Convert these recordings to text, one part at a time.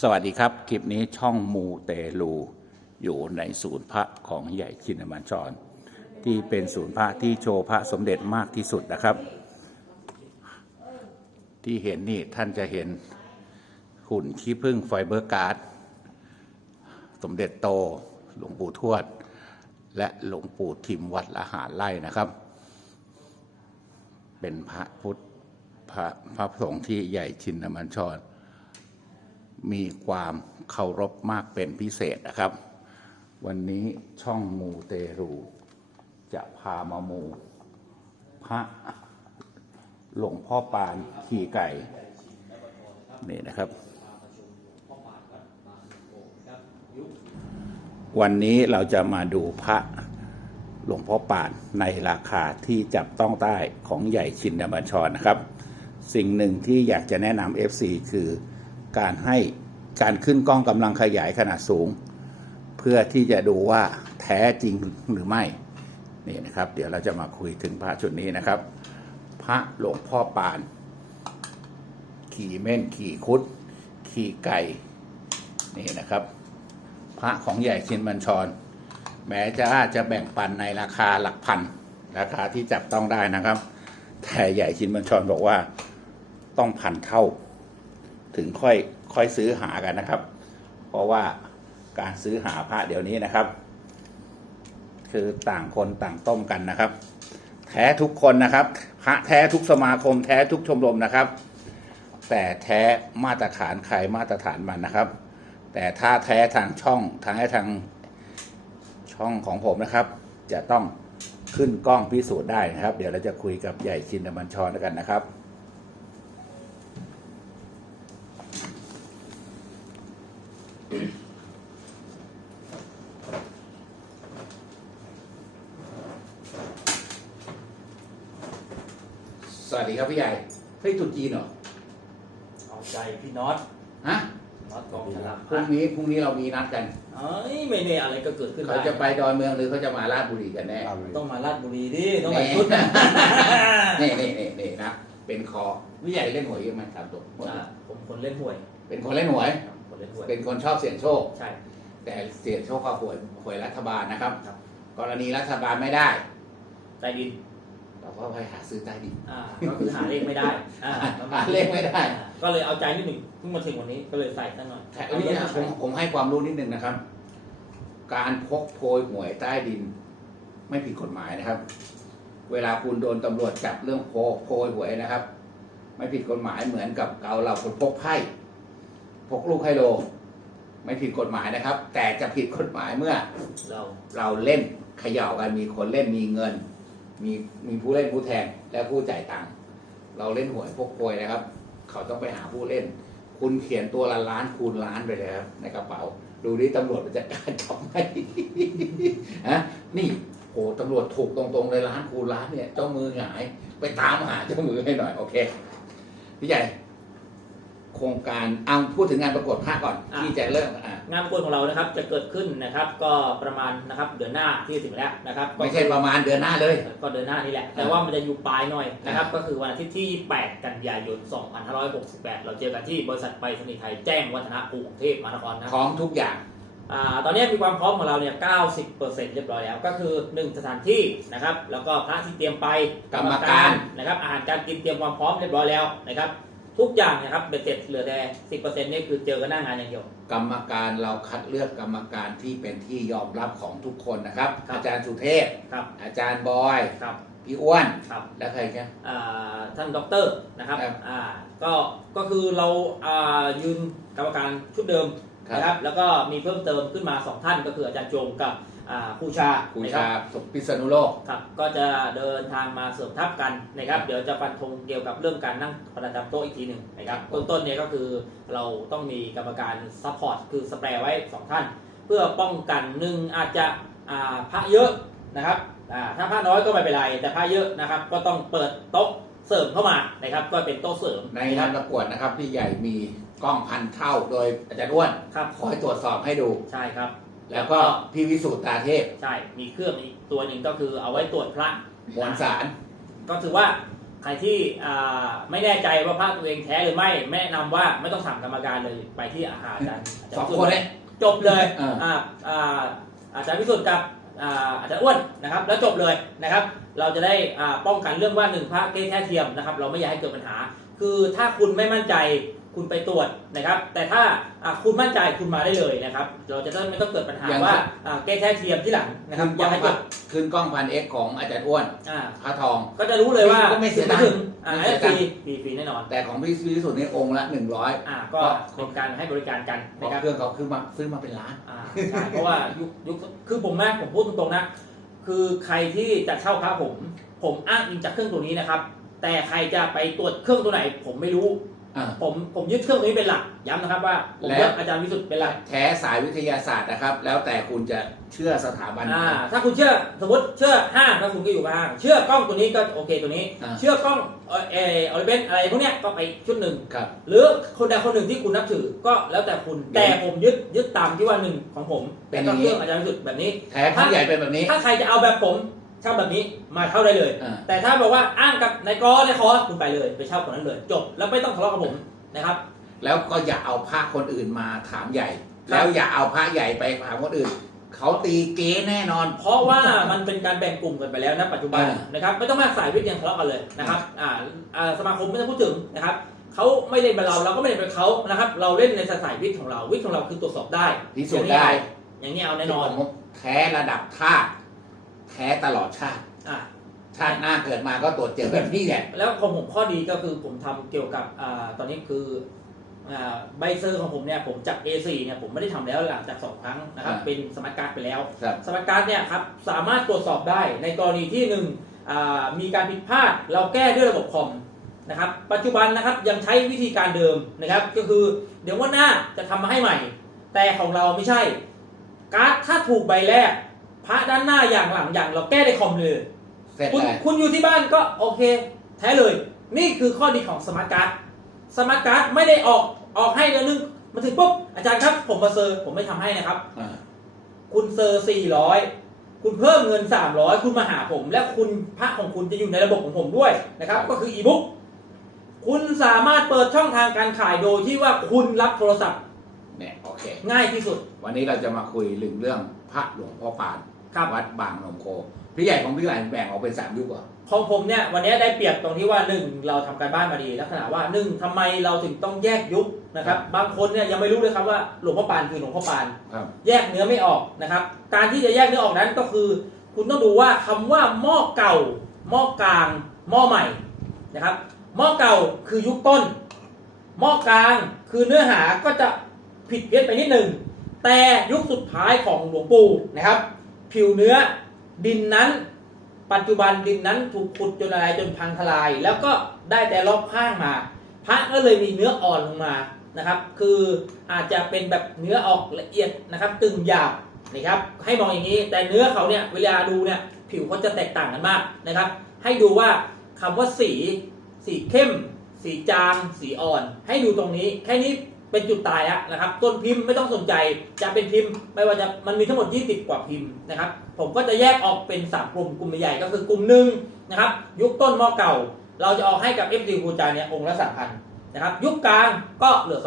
สวัสดีครับ คลิปนี้ช่องมูเตลู อยู่ในศูนย์พระของใหญ่ชินมัญชรที่เป็นศูนย์พระที่โชว์พระสมเด็จมากที่สุดนะครับ ที่เห็นนี่ท่านจะเห็นหุ่นขี้ผึ้งไฟเบอร์การ์ด สมเด็จโตหลวงปู่ทวด และหลวงปู่ทิมวัดละหารไล่นะครับ เป็นพระพุทธพระพระสงฆ์ที่ใหญ่ชินมัญชร มีความเคารพมากเป็นพิเศษนะครับ วันนี้ช่องมูเตรู จะพามามู พระหลวงพ่อปานขี่ไก่ นี่นะครับ วันนี้เราจะมาดูพระหลวงพ่อปานในราคาที่จับต้องได้ของใหญ่ชินบัญชรนะครับ สิ่งหนึ่งที่อยากจะแนะนำ FC คือการให้ การขึ้นกล้องกำลังขยายขนาดสูง เพื่อที่จะดูว่าแท้จริงหรือไม่นี่นะครับ เดี๋ยวเราจะมาคุยถึงพระชุดนี้นะครับ พระหลวงพ่อปาน ขี่เม่นขี่คุด ขี่ไก่นี่นะครับ พระของใหญ่ชินบัญชร แม้จะอาจจะแบ่งปันในราคาหลักพันราคาที่จับต้องได้นะครับ แต่ใหญ่ชินบัญชรบอกว่าต้องพันเท่า ถึงค่อย ค่อยซื้อหากันนะครับ เพราะว่าการซื้อหาพระเดี๋ยวนี้นะครับ คือต่างคนต่างต้มกันนะครับ แท้ทุกคนนะครับ พระแท้ทุกสมาคม แท้ทุกชมรมนะครับ แต่แท้มาตรฐานใครมาตรฐานมันนะครับ แต่ถ้าแท้ทางช่องทางให้ทางช่องของผมนะครับ จะต้องขึ้นกล้องพิสูจน์ได้นะครับ เดี๋ยวเราจะคุยกับใหญ่ชินบัญชรแล้วกันนะครับ สวัสดีครับพี่ใหญ่เฮ้ยตุดจีนเหรอ เอาใจพี่น็อตฮะ น็อตกองฉลากพรุ่งนี้พรุ่งนี้เรามีนัดกันเอ้ยไม่แน่อะไรก็เกิดขึ้นเขาจะไปดอนเมืองหรือเขาจะมาราชบุรีกันแน่ ต้องมาลาดบุรีดิต้องไปชุดนี่นี่นี่นี่นะ เป็นคอพี่ใหญ่เล่นหวยเยอะไหมถามตัวอ่าผมคนเล่นหวย เป็นคนเล่นหวย ครับ คนเล่นหวยเป็นคนชอบเสี่ยงโชค ใช่แต่เสี่ยงโชคก็หวยหวยรัฐบาลนะครับ ครับกรณีรัฐบาลไม่ได้ ใต้ดินเราก็ไปหาซื้อใต้ดิน อ่าก็คือหาเลขไม่ได้อ่าหาเลขไม่ได้ อ่าก็เลยเอาใจนิดหนึ่งเพิ่งมาถึงวันนี้ก็เลยใส่ซะหน่อยแต่อันนี้นะผมผมให้ความรู้นิดนึงนะครับ การพกโพยหวยใต้ดิน ไม่ผิดกฎหมายนะครับ เวลาคุณโดนตำรวจจับเรื่องโพโพยหวยนะครับ ไม่ผิดกฎหมายเหมือนกับเราเราคนพกไพ่ พกลูกไฮโล ไม่ผิดกฎหมายนะครับ แต่จะผิดกฎหมายเมื่อเราเราเล่นเขย่ากันมีคนเล่นมีเงิน มีมีผู้เล่นผู้แทนและผู้จ่ายตังค์เราเล่นหวยพกโพยนะครับ เขาต้องไปหาผู้เล่น คุณเขียนตัวละล้านคูณล้านไปเลยครับในกระเป๋า ดูดิตำรวจมันจะกล้ารจับไหมฮะนี่โหตำรวจถูกตรงๆเลยล้านคูณล้านเนี่ยเจ้ามือหงาย ไปตามหาเจ้ามือให้หน่อย โอเคพี่ใหญ่ โครงการเอาพูดถึงงานประกวดภาคก่อนที่จะเริ่มอะงานประกวดของเรานะครับจะเกิดขึ้นนะครับก็ประมาณนะครับเดือนหน้าที่ถึงแล้วนะครับก็ไม่ใช่ประมาณเดือนหน้าเลย ก็เดือนหน้านี่แหละ แต่ว่ามันจะอยู่ปลายหน่อยนะครับก็คือวันอาทิตย์ที่ 8 กันยายน 2568 เราเจอกันที่บริษัทไปรษณีย์ไทยแจ้งวัฒนะกรุงเทพมหานครนะพร้อมทุกอย่าง อ่าตอนนี้มีความพร้อมของเราเนี่ย 90%เรียบร้อยแล้ว ก็คือ 1 สถานที่นะครับ แล้วก็พระที่เตรียมไปกรรมการ นะครับ อาหารการกินเตรียมความพร้อมเรียบร้อยแล้วนะครับ ทุกอย่างนะครับเบ็ดเสร็จเหลือแต่10%นี่คือเจอกันหน้างานอย่างเดียว กรรมการเราคัดเลือกกรรมการที่เป็นที่ยอมรับของทุกคนนะครับ ครับ อาจารย์สุเทพ ครับอาจารย์บอย ครับพี่อ้วน ครับและใครเนี่ย อ่าท่านด็อกเตอร์นะครับครับอ่าก็ก็คือเราอ่ายืนกรรมการชุดเดิมครับ นะครับ แล้วก็มีเพิ่มเติมขึ้นมา2ท่านก็คืออาจารย์จงกับอ่า ครูชาครูนะชารับสมพิษณุโลกครับ ก็จะเดินทางมาเสริมทัพกันนะครับ เดี๋ยวจะฟันธงเกี่ยวกับเรื่องการนั่งประจำโต๊ะอีกทีหนึ่งนะครับครับต้นต้นๆเนี่ยก็คือเราต้องมีกรรมการซัพพอร์ตคือสแปรไว้ 2 ท่าน เพื่อป้องกันหนึ่งอาจจะอ่าพระเยอะนะครับอ่าถ้าพระน้อยก็ไม่เป็นไร แต่พระเยอะนะครับ ก็ต้องเปิดโต๊ะเสริมเข้ามานะครับก็เป็นโต๊ะเสริมในนะคงารันบประกวดนะครับพี่ใหญ่มีกล้องพันเท่าโดยอาจารย์อ้วนครับคอยตรวจสอบให้ดูใช่ครับ แล้วก็พี่วิสุทธตาเทพ ใช่ มีเครื่องอีกตัวหนึ่งก็คือเอาไว้ตรวจพระมวลสาร ก็ถือว่าใครที่อ่าไม่แน่ใจว่าพระตัวเองแท้หรือไม่ แนะนำว่าไม่ต้องถามกรรมการเลยไปที่อาหารอาจารย์าจารย์สองวิสุทคนธิ์เนี่ยจบเลยอ่าอ่าอ่าอาจารย์พิสุทธิ์กับอ่าอาจารย์อ้วนนะครับ แล้วจบเลยนะครับ เราจะได้อ่าป้องกันเรื่องว่าหนึ่งพระเก้แท้เทียมนะครับ เราไม่อยากให้เกิดปัญหา คือถ้าคุณไม่มั่นใจ คุณไปตรวจนะครับ แต่ถ้าอ่าคุณมั่นใจคุณมาได้เลยนะครับ เราจะได้ไม่ต้องเกิดปัญหาอย่างว่าอ่าเก้แท้เทียมที่หลังนะครับขึ้นอกล้ย่าองให้พัเกินดขึ้นกล้องพันเอ็กของอาจารย์อ้วนอ่าพระทอง ก็จะรู้เลยว่าก็ไม่เสียถึตังงค์ถึงอ่าไม่ให้เสียฟตังรีค์ฟรีฟรีแน่นอน แต่ของพี่วิสุทธิ์นี่องค์ละหนึ่งร้อยอ่าก็เป็นการให้บริการกันเพนะราะครับเครื่องเขาคือมาซื้อมาเป็นล้านอ่าใช่เพราะว่ายุคยุคคือผมนะผมพูดตรงๆนะ คือใครที่จะเช่าพระผม ผมอ้างอิงจากเครื่องตัวนี้นะครับแต่ใครจะไปตรวจเครื่องตัวไหน ผมไม่รู้ อ่า ผมผมยึดเครื่องตัวนี้เป็นหลักย้ำนะครับว่าผมแล้วเลือกอาจารย์วิสุทธิ์เป็นหลักแท้สายวิทยาศาสตร์นะครับ แล้วแต่คุณจะเชื่อสถาบันไหน อ่าถ้าคุณเชื่อสมมติเชื่อห้างก็คุณก็อยู่กับห้างเชื่อกล้องตัวนี้ก็โอเคตัวนี้ อ่า เชื่อกล้องเออเอออริเบนอะไรพวกเนี้ยก็ไปชุดหนึ่ง ครับ หรือคนใดคนหนึ่งที่คุณนับถือก็แล้วแต่คุณเดี๋ยวแต่ผมยึดยึดตามที่ว่าหนึ่งของผมเป็นแล้วอก็ย่างนี้ เครื่องอาจารย์วิสุทธิ์แบบนี้ แท้พระใหญ่เป็นแบบนี้ ถ้าใครจะเอาแบบผม เช่าแบบนี้มาเช่าได้เลย อ่า แต่ถ้าบอกว่าอ้างกับนายกอในายคอคุณไปเลยไปเช่าคนนั้นเลย จบแล้วไม่ต้องทะเลาะกับผมนะครับ แล้วก็อย่าเอาพระคนอื่นมาถามใหญ่ ครับ แล้วอย่าเอาพระใหญ่ไปถามคนอื่น เขาตีเก๊แน่นอน เพราะว่ามันเป็นการแบ่งกลุ่มกันไปแล้วนะปัจจุบันอ่านะครับไม่ต้องมาสายวิทย์ยังทะเลาะกันเลยนะครับอ่าอ่าสมาคมไม่ต้องพูดถึงนะครับเขาไม่เล่นกับเราเราก็ไม่เล่นกับเขานะครับ เราเล่นในสายวิทย์ของเราวิทย์ของเราคือตรวจสอบได้พิสูจน์ได้ อย่างนี้เอาแน่นอน แท้ระดับธาตุ แท้ตลอดชาติอ่าชาติหน้าเกิดมาก็ตรวจเจอแบบนี้แหละ แล้วของผมข้อดีก็คือผมทำเกี่ยวกับอ่าตอนนี้คืออ่าใบเซอร์ของผมเนี่ยผมจาก A4 เนี่ยผมไม่ได้ทำแล้วหลังจากสองครั้งนะครับอ่าเป็นสมาร์ทการ์ดไปแล้วครับสมาร์ทการ์ดเนี่ยครับสามารถตรวจสอบได้ในกรณีที่หนึ่งอ่ามีการผิดพลาดเราแก้ด้วยระบบคอมนะครับปัจจุบันนะครับยังใช้วิธีการเดิมนะครับ ก็คือเดี๋ยววันหน้าจะทำมาให้ใหม่ แต่ของเราไม่ใช่ การ์ดถ้าถูกใบแรก พระด้านหน้าอย่างหลังอย่างเราแก้ในคอมเลยเสร็จคุณเลยคุณอยู่ที่บ้านก็โอเค แท้เลย นี่คือข้อดีของสมาร์ทการ์ดสมาร์ทการ์ดไม่ได้ออกออกให้เดือนนึงมาถึงปุ๊บอาจารย์ครับ ผมมาเซอร์ผมไม่ทำให้นะครับ อ่าคุณเซอร์400คุณเพิ่มเงิน300คุณมาหาผม และคุณพระของคุณจะอยู่ในระบบของผมด้วยนะครับ ก็คืออีบุ๊กคุณสามารถเปิดช่องทางการขายโดยที่ว่าคุณรับโทรศัพท์เนี่ยโอเค ง่ายที่สุด วันนี้เราจะมาคุยเรื่องเรื่องพระหลวงพ่อปาน ครับ วัดบางนมโค พี่ใหญ่ของพี่ใหญ่แบ่งออกเป็นสามยุคเหรอ ของผมเนี่ยวันนี้ได้เปรียบตรงที่ว่าหนึ่งเราทำการบ้านมาดีลักษณะว่าหนึ่งทำไมเราถึงต้องแยกยุคนะครับ บางคนเนี่ยยังไม่รู้เลยครับว่าหลวงพ่อปานคือหลวงพ่อปาน ครับ แยกเนื้อไม่ออกนะครับ การที่จะแยกเนื้อออกนั้นก็คือ คุณต้องดูว่าคำว่าหม้อเก่าหม้อกลางหม้อใหม่นะครับหม้อเก่าคือยุคต้นหม้อกลางคือเนื้อหาก็จะผิดเพี้ยนไปนิดหนึ่งแต่ยุคสุดท้ายของหลวงปู่นะครับ ผิวเนื้อดินนั้น ปัจจุบันดินนั้นถูกขุดจนอะไรจนพังทลาย แล้วก็ได้แต่รอบข้างมา พระก็เลยมีเนื้ออ่อนลงมานะครับ คืออาจจะเป็นแบบเนื้อออกละเอียดนะครับ ตึงหยาบนะครับ ให้มองอย่างนี้แต่เนื้อเขาเนี่ยเวลาดูเนี่ยผิวเขาจะแตกต่างกันมากนะครับ ให้ดูว่าคำว่าสี สีเข้ม สีจาง สีอ่อน ให้ดูตรงนี้แค่นี้ เป็นจุดตายแล้วนะครับ ต้นพิมพ์ไม่ต้องสนใจจะเป็นพิมพ์ ไม่ว่าจะมันมีทั้งหมด 20 กว่าพิมพ์นะครับ ผมก็จะแยกออกเป็น3กลุ่มกลุ่มใหญ่ๆก็คือกลุ่มหนึ่งนะครับ ยุคต้นหม้อเก่า เราจะออกให้กับ f d ครูจาเนี่ยองค์ละ3,000นะครับ ยุคกลางก็เหลือ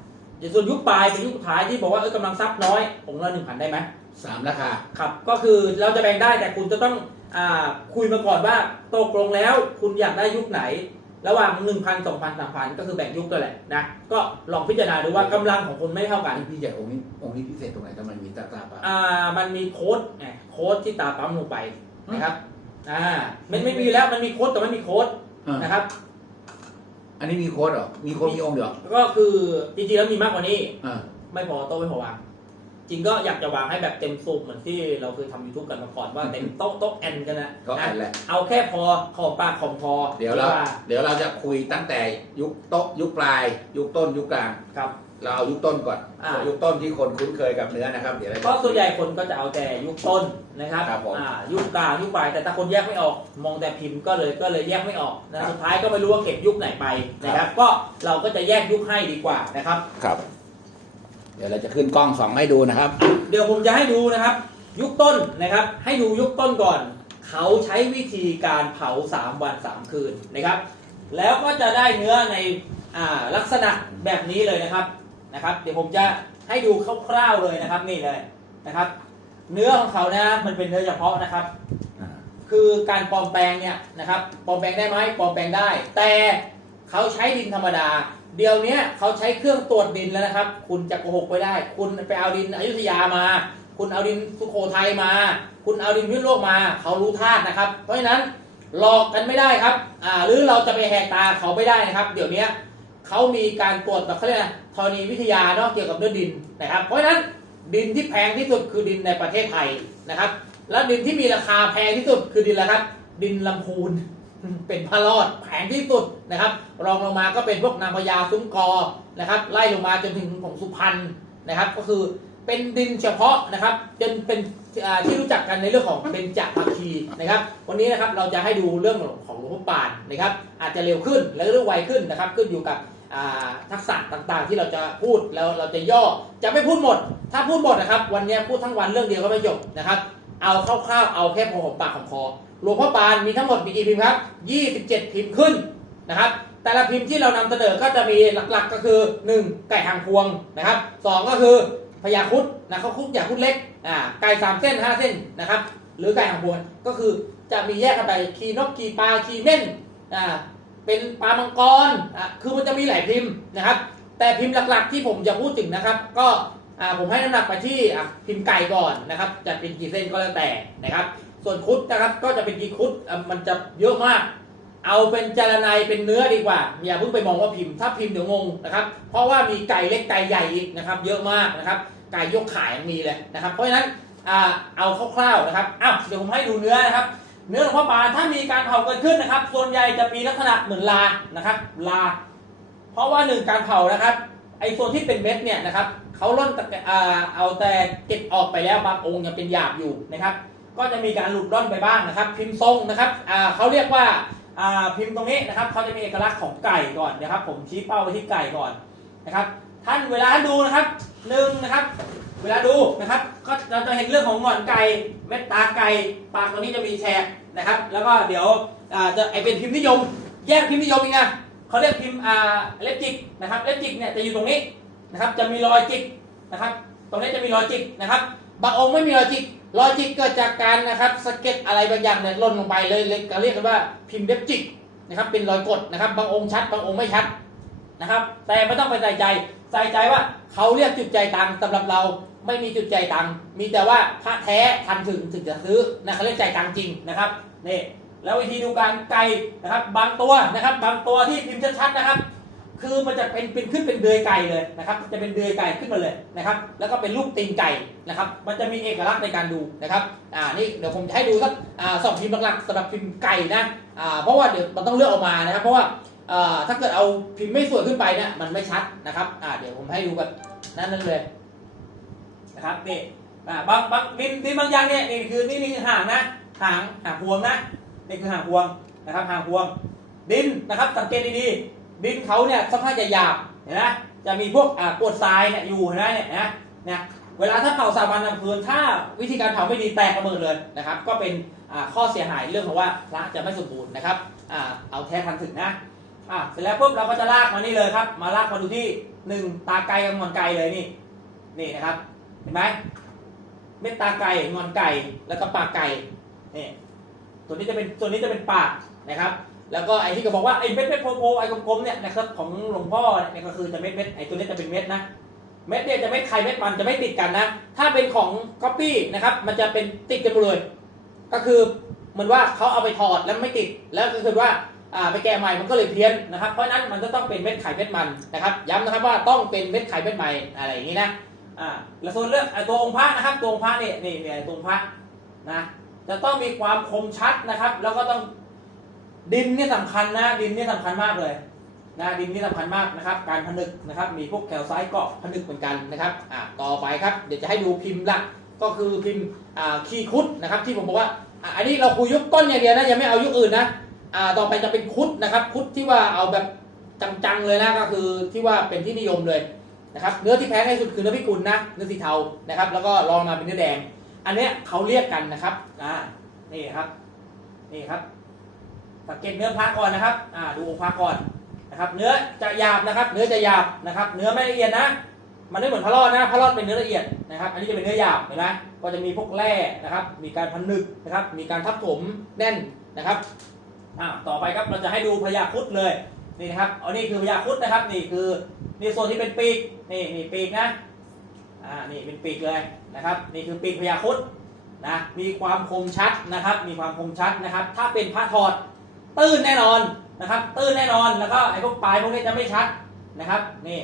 2,000ส่วนยุคปลายเป็นยุคสุดท้ายที่บอกว่าเออกำลังทรัพย์น้อยองค์ละ1,000ได้ไหมสามราคาครับก็คือเราจะแบ่งได้แต่คุณจะต้องอาคุยมาก่อนว่าตกลงแล้วคุณอยากได้ยุคไหน ระหว่าง 1,000 2,000 3,000 ก็คือแบ่งยุคตัวแหละนะ ก็ลองพิจารณาดูว่ากำลังของคุณไม่เท่ากัน พี่ใหญ่องค์นี้องค์นี้พิเศษตรงไหนทำไมมีตาตาปะอ่า มันมีโค้ดไงโค้ดที่ตาปั๊มลงไปนะครับ อ่ามันไม่มีอยู่แล้วมันมีโค้ดแต่ไม่มีโค้ดอ่านะครับ อันนี้มีโค้ดเหรอ มีโค้ดมีองค์เดียวก็คือจริงๆแล้วมีมากกว่านี้ อ่าไม่พอโต๊ะไม่พอวาง จริงก็อยากจะวางให้แบบเต็มสูบเหมือนที่เราเคยทำยูทูบกันมาก่อนว่าเต็มโต๊ะโต๊ะแอนกันนะก็อันนะแหละ เอาแค่พอขอบปากขอบคอเดี๋ยวเราว่าเดี๋ยวเราจะคุยตั้งแต่ยุคโต๊ะยุคปลาย ยุคต้นยุคกลางครับเราเอายุคต้นก่อนอ่ายุคต้นที่คนคุ้นเคยกับเนื้อนะครับเดี๋ยวเราจะเพราะส่วนใหญ่คนก็จะเอาแต่ยุคต้นนะครับครับผมอ่ายุคกลางยุคปลายแต่ถ้าคนแยกไม่ออก มองแต่พิมพ์ก็เลยก็เลยแยกไม่ออกนะครับสุดท้ายก็ไม่รู้ว่าเก็บยุคไหนไปนะคครัรับบก็เราก็จะแยกยุคให้ดีกว่านะครับครับ เดี๋ยวเราจะขึ้นกล้องสองให้ดูนะครับ เดี๋ยวผมจะให้ดูนะครับ ยุคต้นนะครับ ให้ดูยุคต้นก่อน เขาใช้วิธีการเผา 3 วัน 3 คืนนะครับ แล้วก็จะได้เนื้อในอ่าลักษณะแบบนี้เลยนะครับนะครับ เดี๋ยวผมจะให้ดูคร่าวๆเลยนะครับนี่เลยนะครับ เนื้อของเขานะมันเป็นเนื้อเฉพาะนะครับ คือการปลอมแปลงเนี่ยนะครับปลอมแปลงได้ไหมปลอมแปลงได้ แต่เขาใช้ดินธรรมดา เดี๋ยวนี้เขาใช้เครื่องตรวจดินแล้วนะครับ คุณจะโกหกไปได้ คุณไปเอาดินอยุธยามา คุณเอาดินสุโขทัยมา คุณเอาดินพิษโลกมา เขารู้ธาตุนะครับ เพราะฉะนั้นหลอกกันไม่ได้ครับ อ่า หรือเราจะไปแหกตาเขาไม่ได้นะครับ เดี๋ยวนี้เขามีการตรวจแบบเขาเรียกอะไรธรณีวิทยาเนาะเกี่ยวกับเรื่องดินนะครับ เพราะฉะนั้นดินที่แพงที่สุดคือดินในประเทศไทยนะครับ แล้วดินที่มีราคาแพงที่สุดคือดินอะไรครับ ดินลำพูน เป็นพระรอดแพงที่สุดนะครับ รองลงมาก็เป็นพวกนางพญาซุ้มกอนะครับ ไล่ลงมาจนถึงของสุพรรณนะครับ ก็คือเป็นดินเฉพาะนะครับจนเป็นที่รู้จักกันในเรื่องของเบญจภาคีนะครับ วันนี้นะครับเราจะให้ดูเรื่องของหลวงพ่อปานนะครับ อาจจะเร็วขึ้นและเรื่องไวขึ้นนะครับ ขึ้นอยู่กับทักษะต่างๆ ที่เราจะพูดแล้วเราจะย่อจะไม่พูดหมด ถ้าพูดหมดนะครับ วันนี้พูดทั้งวันเรื่องเดียวก็ไม่จบนะครับ เอาคร่าวๆเอาแค่พอหอมปากหอมคอ หลวงพ่อปานมีทั้งหมดมีกี่พิมพ์ครับ 27 พิมพ์ขึ้นนะครับ แต่ละพิมพ์ที่เรานำเสนอก็จะมีหลักๆก็คือ 1. ไก่หางพวงนะครับ 2 ก็คือพญาคุดนะเขาคุดอย่าคุดเล็กอ่าไก่3เส้น5เส้นนะครับ หรือไก่หางพวงก็คือจะมีแยกกันไปขีนกขีปลาขีเม่นอ่าเป็นปลามังกรอะคือมันจะมีหลายพิมพ์นะครับ แต่พิมพ์หลักๆที่ผมจะพูดถึงนะครับ ก็ อ่าผมให้น้ำหนักไปที่อะพิมพ์ไก่ก่อนนะครับ จะเป็นกี่เส้นก็แล้วแต่นะครับ ส่วนคุดนะครับก็จะเป็นกี่คุดมันจะเยอะมาก เอาเป็นจารนายเป็นเนื้อดีกว่าอย่าเพิ่งไปมองว่าพิมพ์ถ้าพิมพ์เดี๋ยวงงนะครับ เพราะว่ามีไก่เล็กไก่ใหญ่อีกนะครับ เยอะมากนะครับไก่ยกขายมีเลยนะครับ เพราะฉะนั้นอ่าเอาคร่าวๆนะครับอ้าวเดี๋ยวผมให้ดูเนื้อนะครับเนื้อหลวงพ่อปานถ้ามีการเผาเกิดขึ้นนะครับ ส่วนใหญ่จะมีลักษณะเหมือนลานะครับ ลา เพราะว่าหนึ่งการเผานะครับ ไอ้ส่วนที่เป็นเม็ดเนี่ยนะครับ เขาล่นเอาแต่เก็บออกไปแล้วบางองค์ยังเป็นหยาบอยู่นะครับ ก็จะมีการหลุดร่อนไปบ้างนะครับ พิมพ์ทรงนะครับเขาเรียกว่าพิมพ์ตรงนี้นะครับเขาจะมีเอกลักษณ์ของไก่ก่อนนะครับ ผมชี้เป้าไปที่ไก่ก่อนนะครับ ท่านเวลาดูนะครับหนึ่งนะครับ เวลาดูนะครับ ก็เราจะเห็นเรื่องของหงอนไก่เม็ดตาไก่ปากตรงนี้จะมีแฉกนะครับ แล้วก็เดี๋ยวจะไอเป็นพิมพ์นิยม แยกพิมพ์นิยมอีกนะเขาเรียกพิมพ์อ่าเล็บจิกนะครับเล็บจิกเนี่ยจะอยู่ตรงนี้ นะครับ จะมีรอยจิกนะครับ ตรงนี้จะมีรอยจิกนะครับ บางองค์ไม่มีรอยจิกรอยจิกเกิดจากการนะครับสะเก็ดอะไรบางอย่างเนี่ยล่นลงไปเลยเลยเรียกกันว่าพิมพ์เล็บจิกนะครับ เป็นรอยกดนะครับ บางองค์ชัด บางองค์ไม่ชัดนะครับ แต่ไม่ต้องไปใส่ใจใส่ใจว่าเขาเรียกจุดใจตังค์สำหรับเราไม่มีจุดใจตังมีแต่ว่าพระแท้ทันถึงถึงจะซื้อนะเขาเรียกใจตังจริงนะครับนี่แล้ววิธีดูการไก่นะครับ บางตัวนะครับ บางตัวที่พิมพ์ชัดๆนะครับ คือมันจะเป็นเป็นขึ้นเป็นเดือยไก่เลยนะครับ จะเป็นเดือยไก่ขึ้นมาเลยนะครับ แล้วก็เป็นรูปตีนไก่นะครับ มันจะมีเอกลักษณ์ในการดูนะครับอ่านี่เดี๋ยวผมจะให้ดูสักอ่าสองพิมพ์หลักๆสำหรับพิมพ์ไก่นะอ่าเพราะว่าเดี๋ยวมันต้องเลือกออกมานะครับ เพราะว่าอ่าถ้าเกิดเอาพิมพ์ไม่สวยขึ้นไปเนี่ยมันไม่ชัดนะครับอ่าเดี๋ยวผมให้ดูกันนั่นนั่นเลยนะครับนี่อ่าบางบางดินดินบางอย่างเนี่ยนี่คือนี่นี่คือหางนะหางหางพวงนะนี่คือหางพวงนะครับหางพวงดินนะครับสังเกตดีๆ ดินเขาเนี่ยค่อนข้างจะหยาบเห็นไหมจะมีพวกอ่ากรวดทรายเนี่ยอยู่เห็นไหมเนี่ยนะเนี่ยเวลาถ้าเผาสาบานน้ำคืนถ้าวิธีการเผาไม่ดีแตกระเบิดเลยนะครับ ก็เป็นอ่าข้อเสียหายเรื่องของว่าพระจะไม่สมบูรณ์นะครับอ่าเอาแท้ทันถึงนะอ่าเสร็จแล้วปุ๊บเราก็จะลากมานี่เลยครับ มาลากมาดูที่หนึ่งตาไก่กับงอนไก่เลยนี่นี่นะครับ เห็นไหมเม็ดตาไก่งอนไก่แล้วก็ปากไก่นี่ตัวนี้จะเป็นตัวนี้จะเป็นปากนะครับ แล้วก็ไอ้ที่ก็บอกว่าไอ้เม็ดเม็ดโพโพไอ้กลมๆเนี่ยนะครับของหลวงพ่อเนี่ยก็คือจะเม็ดเม็ดไอ้ตัวนี้จะเป็นเม็ดนะเม็ดเนี่ยจะเม็ดไข่เม็ดมันจะไม่ติดกันนะ ถ้าเป็นของก๊อปปี้นะครับมันจะเป็นติดกันหมดเลย ก็คือเหมือนว่าเขาเอาไปถอดแล้วไม่ติดแล้วก็คือว่าอ่าไปแกะใหม่มันก็เลยเพี้ยนนะครับเพราะนั้นมันก็ต้องเป็นเม็ดไข่เม็ดมันนะครับย้ำนะครับว่าต้องเป็นเม็ดไข่เม็ดใหม่อะไรอย่างนี้นะอ่าแล้วส่วนเรื่องไอ้ตัวองค์พระนะครับตัวองค์พระเนี่ยนี่เนี่ยตัวองค์พระนะจะต้องมีความคมชัดนะครับ แล้วก็ต้อง ดินนี่สำคัญนะดินนี่สำคัญมากเลยนะดินนี่สำคัญมากนะครับ การผนึกนะครับ มีพวกแคลไซต์เกาะผนึกเหมือนกันนะครับอ่าต่อไปครับ เดี๋ยวจะให้ดูพิมพ์หลักก็คือพิมพ์อ่าคีคุดนะครับ ที่ผมบอกว่าอ่าอันนี้เราคุยยุคต้นอย่างเดียวนะยังไม่เอายุคอื่นนะอ่าต่อไปจะเป็นคุดนะครับ คุดที่ว่าเอาแบบจังๆเลยนะก็คือที่ว่าเป็นที่นิยมเลยนะครับเนื้อที่แพงที่สุดคือเนื้อพิกุลนะเนื้อสีเทานะครับ แล้วก็รองมาเป็นเนื้อแดง อันเนี้ยเขาเรียกกันนะครับอ่านี่ครับนี่ครับ สังเกตเนื้อพระก่อนนะครับอ่าดูองค์พระก่อนนะครับ เนื้อจะหยาบนะครับ เนื้อจะหยาบนะครับ เนื้อไม่ละเอียดนะ มันไม่เหมือนพระรอดนะพระรอดเป็นเนื้อละเอียดนะครับ อันนี้จะเป็นเนื้อหยาบเห็นไหมก็จะมีพวกแร่นะครับ มีการพันนึกนะครับ มีการทับถมแน่นนะครับอ่าต่อไปครับเราจะให้ดูพญาครุดเลยนี่นะครับอันนี้คือพญาครุดนะครับ นี่คือนี่โซนที่เป็นปีกนี่นี่ปีกนะอ่านี่เป็นปีกเลยนะครับ นี่คือปีกพญาครุดนะมีความคมชัดนะครับ มีความคมชัดนะครับ ถ้าเป็นพระถอด ตื้นแน่นอนนะครับ ตื้นแน่นอนแล้วก็ไอ้พวกปลายพวกนี้จะไม่ชัดนะครับนี่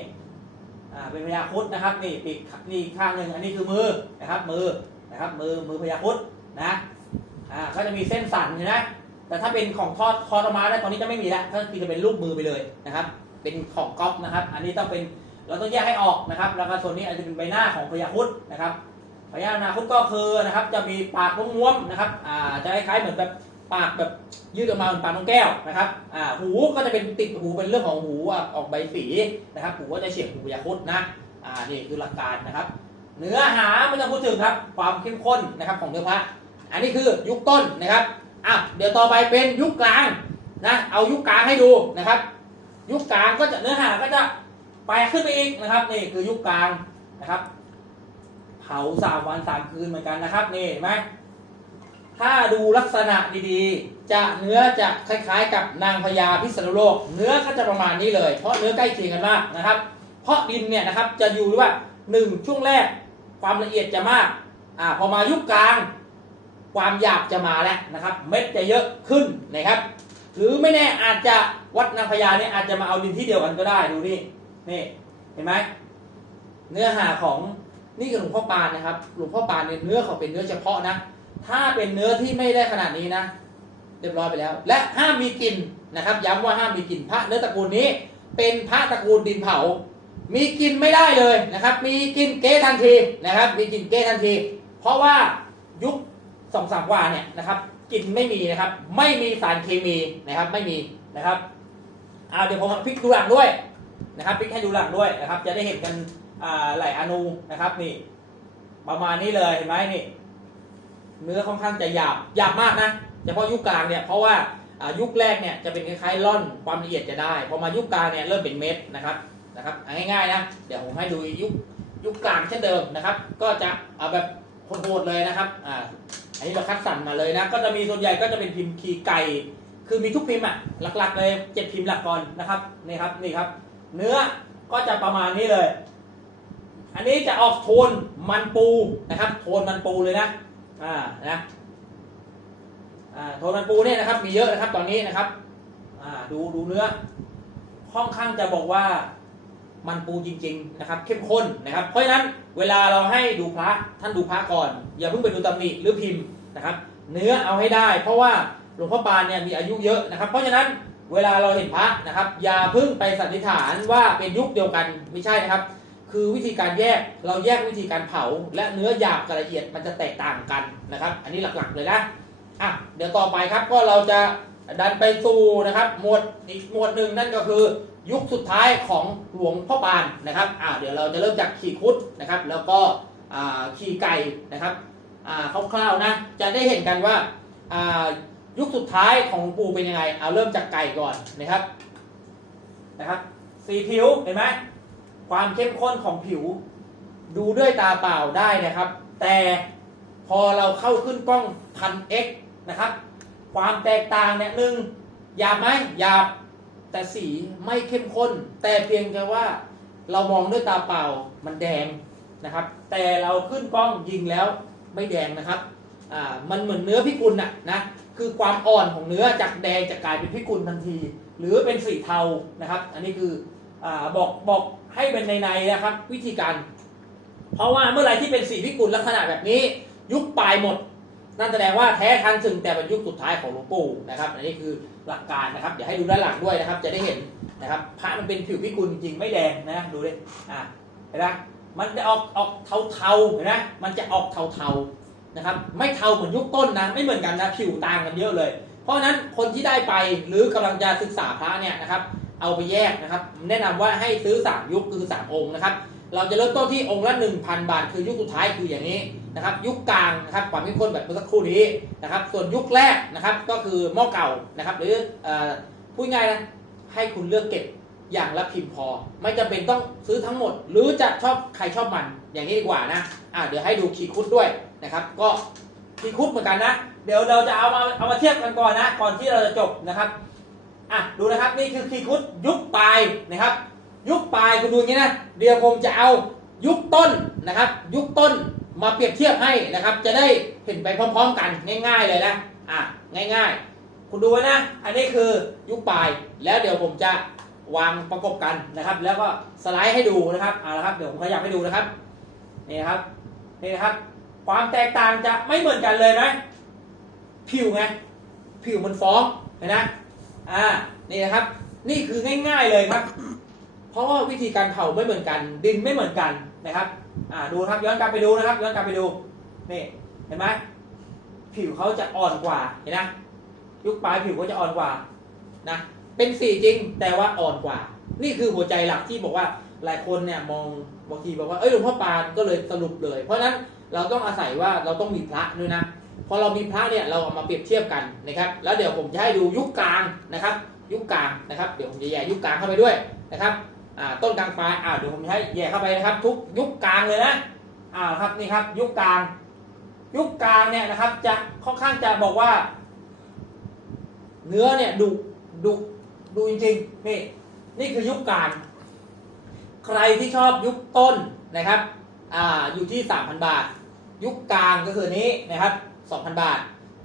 เป็นพญาคุดนะครับนี่ปีกนี่ข้างหนึ่งอันนี้คือมือนะครับมือนะครับมือมือพญาคุดนะอ่าก็จะมีเส้นสันเห็นไหมแต่ถ้าเป็นของทอดคอร์ดออกมาแล้วตอนนี้จะไม่มีแล้วก็คือจะเป็นรูปมือไปเลยนะครับ เป็นของก๊อปนะครับ อันนี้ต้องเป็นเราต้องแยกให้ออกนะครับ แล้วก็ส่วนนี้อาจจะเป็นใบหน้าของพญาคุดนะครับพญานาคุดก็คือนะครับจะมีปากม้วมๆนะครับอ่าจะคล้ายๆเหมือนแบบ ปากแบบยืดออกมาเหมือนปากนกแก้วนะครับอ่าหูก็จะเป็นติดหูเป็นเรื่องของหูออกใบสีนะครับหูก็จะเฉียบหูพญาคุดนะอ่านี่คือหลักการนะครับ เนื้อหาไม่ต้องพูดถึงครับ ความเข้มข้นนะครับของเนื้อพระอันนี้คือยุคต้นนะครับอะเดี๋ยวต่อไปเป็นยุคกลางนะเอายุคกลางให้ดูนะครับ ยุคกลางก็จะเนื้อหาก็จะไปขึ้นไปอีกนะครับนี่คือยุคกลางนะครับเผาสามวันสามคืนเหมือนกันนะครับนี่เห็นไหม ถ้าดูลักษณะดีๆ จะเนื้อจะคล้ายๆ กับนางพญาพิษณุโลก เนื้อก็จะประมาณนี้เลย เพราะเนื้อใกล้เคียงกันมากนะครับ เพราะดินเนี่ยนะครับจะอยู่ที่ว่าหนึ่งช่วงแรกความละเอียดจะมากอ่าพอมายุคกลาง ความหยาบจะมาแล้วนะครับ เม็ดจะเยอะขึ้นนะครับ หรือไม่แน่อาจจะวัดนางพญาเนี่ยอาจจะมาเอาดินที่เดียวกันก็ได้ดูนี่นี่เห็นไหมเนื้อหาของนี่คือหลวงพ่อปานนะครับ หลวงพ่อปานเนี่ยเนื้อเขาเป็นเนื้อเฉพาะนะ ถ้าเป็นเนื้อที่ไม่ได้ขนาดนี้นะ เรียบร้อยไปแล้ว และห้ามมีกลิ่นนะครับ ย้ำว่าห้ามมีกลิ่นพระเนื้อตระกูลนี้ เป็นพระตระกูลดินเผา มีกลิ่นไม่ได้เลยนะครับ มีกลิ่นเก๊ทันทีนะครับ มีกลิ่นเก๊ทันที เพราะว่ายุคสองสามว่าเนี่ยนะครับกลิ่นไม่มีนะครับ ไม่มีสารเคมีนะครับ ไม่มีนะครับเอาเดี๋ยวผมพลิกดูหลังด้วยนะครับพลิกให้ดูหลังด้วยนะครับ จะได้เห็นกันหลายอนูนะครับนี่ ประมาณนี้เลยเห็นไหมนี่ เนื้อค่อนข้างจะหยาบหยาบมากนะเฉพาะยุคกลางเนี่ยเพราะว่ายุคแรกเนี่ยจะเป็นคล้ายๆล่อนความละเอียดจะได้พอมายุคกลางเนี่ยเริ่มเป็นเม็ดนะครับนะครับง่ายๆนะเดี๋ยวผมให้ดูยุคยุคกลางเช่นเดิมนะครับ ก็จะเอาแบบโหดๆเลยนะครับอ่าอันนี้เราคัดสรรมาเลยนะก็จะมีส่วนใหญ่ก็จะเป็นพิมพ์คีไก่ คือมีทุกพิมพ์อะหลักๆเลยเจ็ดพิมพ์หลักก่อนนะครับนี่ครับนี่ครับ เนื้อก็จะประมาณนี้เลย อันนี้จะออกโทนมันปูนะครับ โทนมันปูเลยนะ อ่านะอ่าโทนมันปูเนี่ยนะครับ มีเยอะนะครับตอนนี้นะครับ อ่าดูดูเนื้อ ค่อนข้างจะบอกว่ามันปูจริง ๆ นะครับ เข้มข้นนะครับ เพราะฉะนั้นเวลาเราให้ดูพระท่านดูพระก่อน อย่าเพิ่งไปดูตำหนิหรือพิมพ์นะครับ เนื้อเอาให้ได้ เพราะว่าหลวงพ่อปานเนี่ยมีอายุเยอะนะครับ เพราะฉะนั้นเวลาเราเห็นพระนะครับ อย่าเพิ่งไปสันนิษฐานว่าเป็นยุคเดียวกันไม่ใช่นะครับ คือวิธีการแยกเราแยกวิธีการเผา และเนื้อหยาบกับละเอียดมันจะแตกต่างกันนะครับ อันนี้หลักๆเลยนะอะเดี๋ยวต่อไปครับก็เราจะดันไปสู่นะครับหมวดอีกหมวดหนึ่งนั่นก็คือ ยุคสุดท้ายของหลวงพ่อปานนะครับอ่าเดี๋ยวเราจะเริ่มจากขี่คุดนะครับ แล้วก็ขี่ไก่นะครับอ่าคร่าวๆนะจะได้เห็นกันว่าอ่ายุคสุดท้ายของหลวงปู่เป็นยังไงเอาเริ่มจากไก่ก่อนนะครับนะครับสีผิวเห็นไหม ความเข้มข้นของผิว ดูด้วยตาเปล่าได้นะครับ แต่พอเราเข้าขึ้นกล้องพันเอ็กนะครับ ความแตกต่างเนี่ยหนึ่งหยาบไหมหยาบแต่สีไม่เข้มข้น แต่เพียงแค่ว่าเรามองด้วยตาเปล่ามันแดงนะครับ แต่เราขึ้นกล้องยิงแล้วไม่แดงนะครับอ่ามันเหมือนเนื้อพิกุลน่ะนะคือความอ่อนของเนื้อจากแดงจะกลายเป็นพิกุลทันที หรือเป็นสีเทานะครับ อันนี้คืออาบอกบอก ให้เป็นในในๆนะครับ วิธีการ เพราะว่าเมื่อไรที่เป็นสีพิกุลลักษณะแบบนี้ ยุคปลายหมด นั่นแสดงว่าแท้ทันสึงแต่เป็นยุคสุดท้ายของหลวงปู่นะครับอันนี้คือหลักการนะครับเดี๋ยวให้ดูด้านหลังด้วยนะครับ จะได้เห็นนะครับพระมันเป็นผิวพิกุลจริงไม่แดงนะดูดิอ่าเห็นไหมมันจะออกออกเทาๆเห็นไหมมันจะออกเทาๆนะครับ ไม่เทาเหมือนยุคต้นนะไม่เหมือนกันนะผิวต่างกันเยอะเลย เพราะฉะนั้นคนที่ได้ไปหรือกำลังจะศึกษาพระเนี่ยนะครับ เอาไปแยกนะครับ แนะนำว่าให้ซื้อ 3 ยุคคือ 3 องค์นะครับ เราจะเริ่มต้นที่องค์ละ 1,000 บาท คือยุคสุดท้ายคืออย่างนี้นะครับ ยุคกลางนะครับความเข้มข้นแบบเมื่อสักครู่นี้นะครับ ส่วนยุคแรกนะครับก็คือหม้อเก่านะครับ หรือเอ่อพูดง่ายนะให้คุณเลือกเก็บอย่างละพิมพ์พอ ไม่จำเป็นต้องซื้อทั้งหมด หรือจะชอบใครชอบมันอย่างนี้ดีกว่านะอ่าเดี๋ยวให้ดูคีย์คุดด้วยนะครับ ก็คีย์คุดเหมือนกันนะ เดี๋ยวเราจะเอามาเอามาเทียบกันก่อนนะ ก่อนที่เราจะจบนะครับ อะดูนะครับนี่คือคีคุดยุคปลายนะครับ ยุคปลายคุณดูอย่างนี้นะเดี๋ยวผมจะเอายุคต้นนะครับ ยุคต้นมาเปรียบเทียบให้นะครับ จะได้เห็นไปพร้อมๆกันง่าย ๆเลยนะอะง่ายๆ คุณดูไว้นะ อันนี้คือยุคปลายแล้วเดี๋ยวผมจะวางประกบกันนะครับ แล้วก็สไลด์ให้ดูนะครับเอาละครับเดี๋ยวผมขยับให้ดูนะครับนี่ครับนี่นะครับ ความแตกต่างจะไม่เหมือนกันเลยไหมผิวไงผิวมันฟ้องเห็นไหม อ่านี่นะครับ นี่คือง่าย ๆเลยครับ เพราะว่าวิธีการเผาไม่เหมือนกัน ดินไม่เหมือนกันนะครับอ่าดูครับย้อนกลับไปดูนะครับย้อนกลับไปดูนี่เห็นไหมผิวเขาจะอ่อนกว่าเห็นไหมยุคปลายผิวเขาจะอ่อนกว่านะเป็นสีจริงแต่ว่าอ่อนกว่า นี่คือหัวใจหลักที่บอกว่าหลายคนเนี่ยมองบางทีบอกว่าเอ้ยหลวงพ่อปานก็เลยสรุปเลย เพราะฉะนั้นเราต้องอาศัยว่าเราต้องมีพระด้วยนะ พอเรามีพระเนี่ยเราเอามาเปรียบเทียบกันนะครับ แล้วเดี๋ยวผมจะให้ดูยุคกลางนะครับ ยุคกลางนะครับ เดี๋ยวผมจะแยกยุคกลางเข้าไปด้วยนะครับต้นกลางปลายอ่าเดี๋ยวผมจะให้แยกเข้าไปนะครับ ทุกยุคกลางเลยนะอ่าครับนี่ครับ ยุคกลาง ยุคกลางเนี่ยนะครับ จะค่อนข้างจะบอกว่า เนื้อเนี่ยดุดุดุจริงๆนี่นี่คือยุคกลางใครที่ชอบยุคต้นนะครับอ่าอยู่ที่ 3,000 บาท ยุคกลางก็คือนี้นะครับ 2,000 บาท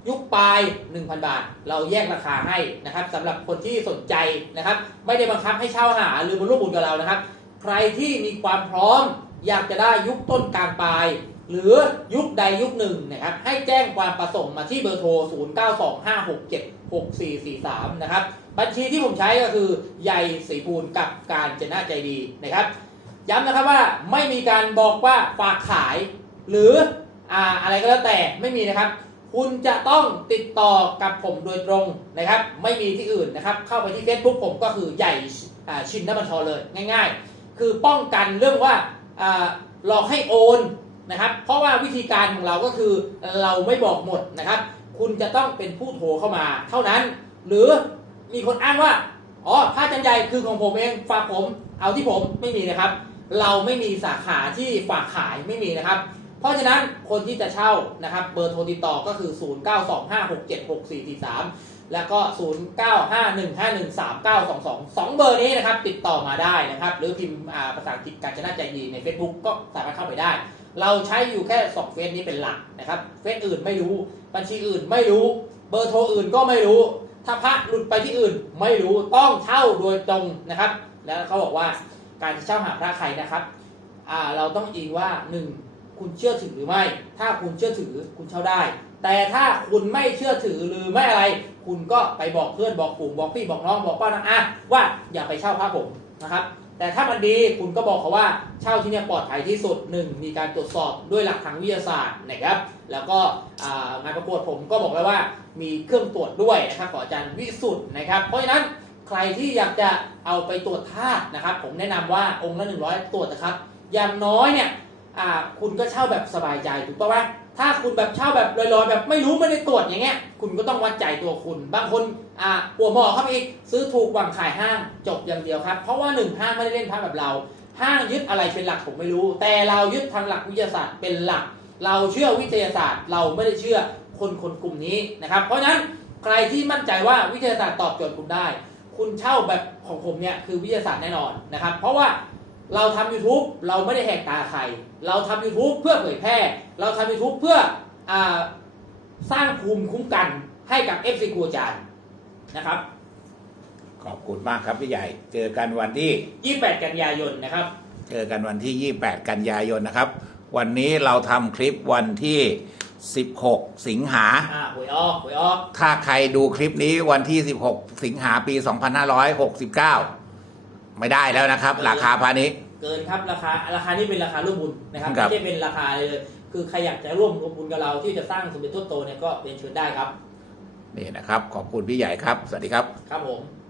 ยุคปลาย 1,000 บาท เราแยกราคาให้นะครับสำหรับคนที่สนใจนะครับ ไม่ได้บังคับให้เช่าหาหรือมาร่วมบุญกับเรานะครับ ใครที่มีความพร้อมอยากจะได้ยุคต้นกลางปลาย หรือยุคใดยุคหนึ่งนะครับให้แจ้งความประสงค์มาที่เบอร์โทร 0925676443 นะครับบัญชีที่ผมใช้ก็คือใหญ่สีภูลกับการเจนาใจดีนะครับ ย้ำนะครับว่าไม่มีการบอกว่าฝากขาย หรือ อ่าอะไรก็แล้วแต่ไม่มีนะครับ คุณจะต้องติดต่อกับผมโดยตรงนะครับ ไม่มีที่อื่นนะครับ เข้าไปที่ Facebook ผมก็คือใหญ่ชินนบัญชรเลยง่าย ๆ คือป้องกันเรื่องว่าอ่าหลอกให้โอนนะครับ เพราะว่าวิธีการของเราก็คือเราไม่บอกหมดนะครับ คุณจะต้องเป็นผู้โทรเข้ามา เท่านั้น หรือมีคนอ้างว่าอ๋อผ้าจันใหญ่คือของผมเองฝากผม เอาที่ผมไม่มีนะครับ เราไม่มีสาขาที่ฝากขายไม่มีนะครับ เพราะฉะนั้นคนที่จะเช่านะครับเบอร์โทรติดต่อก็คือ 0925676443 แล้วก็ 0951513922 2 เบอร์นี้นะครับติดต่อมาได้นะครับ หรือพิมพ์ภาษาอังกฤษการชนะใจดีใน Facebook ก็สามารถเข้าไปได้ เราใช้อยู่แค่2เฟซนี้เป็นหลักนะครับเฟซอื่นไม่รู้บัญชีอื่นไม่รู้เบอร์โทรอื่นก็ไม่รู้ ถ้าพระหลุดไปที่อื่นไม่รู้ต้องเช่าโดยตรงนะครับ แล้วเขาบอกว่าการจะเช่าหาพระใครนะครับเราต้องอิงว่าหนึ่ง คุณเชื่อถือหรือไม่ ถ้าคุณเชื่อถือคุณเช่าได้ แต่ถ้าคุณไม่เชื่อถือหรือไม่อะไร คุณก็ไปบอกเพื่อนบอกฝูงบอกพี่บอกน้องบอกป้านะอะว่าอย่าไปเช่าพระผมนะครับ แต่ถ้ามันดีคุณก็บอกเขาว่าเช่าที่เนี่ยปลอดภัยที่สุดหนึ่งมีการตรวจสอบด้วยหลักทางวิทยาศาสตร์นะครับ แล้วก็งานประกวดผมก็บอกแล้วว่ามีเครื่องตรวจด้วยนะครับของอาจารย์วิสุทธ์นะครับ เพราะฉะนั้นใครที่อยากจะเอาไปตรวจธาตุนะครับ ผมแนะนำว่าองค์ละ100 ตรวจนะครับ อย่างน้อยเนี่ย อ่าคุณก็เช่าแบบสบายใจถูกต้องไหมถ้าคุณแบบเช่าแบบลอยๆแบบไม่รู้ไม่ได้ตรวจอย่างเงี้ย คุณก็ต้องวัดใจตัวคุณ บางคนอ่าหัวหมอเข้าไปอีกซื้อถูกหวังขายห้างจบอย่างเดียวครับ เพราะว่าหนึ่งห้างไม่ได้เล่นพระแบบเรา ห้างยึดอะไรเป็นหลักผมไม่รู้ แต่เรายึดทางหลักวิทยาศาสตร์เป็นหลัก เราเชื่อวิทยาศาสตร์ เราไม่ได้เชื่อคนคนกลุ่มนี้นะครับ เพราะฉะนั้นใครที่มั่นใจว่าวิทยาศาสตร์ตอบโจทย์คุณได้ คุณเช่าแบบของผมเนี่ยคือวิทยาศาสตร์แน่นอนนะครับ เพราะว่า เราทำ YouTube เราไม่ได้แหกตาใคร เราทำ YouTube เพื่อเผยแพร่ เราทำ YouTube เพื่ออาสร้างภูมิคุ้มกันให้กับ FC ครูอาจารย์นะครับ ขอบคุณมากครับพี่ใหญ่ เจอกันวันที่ 28 กันยายนนะครับ เจอกันวันที่ 28 กันยายนนะครับ วันนี้เราทำคลิปวันที่ 16 สิงหาอ่าหวยออกหวยออก ถ้าใครดูคลิปนี้วันที่ 16 สิงหาปี 2569 ไม่ได้แล้วนะครับ ราคาพานี้ เกินครับราคาราคานี้เป็นราคาร่วมบุญนะครับครัไม่บใช่เป็นราคาเลย คือใครอยากจะร่วมร่วมบุญกับเราที่จะสร้างสมเด็จทวดโตเนี่ยก็เรียนเชิญได้ครับ นี่นะครับ ขอบคุณพี่ใหญ่ครับ สวัสดีครับ ครับผม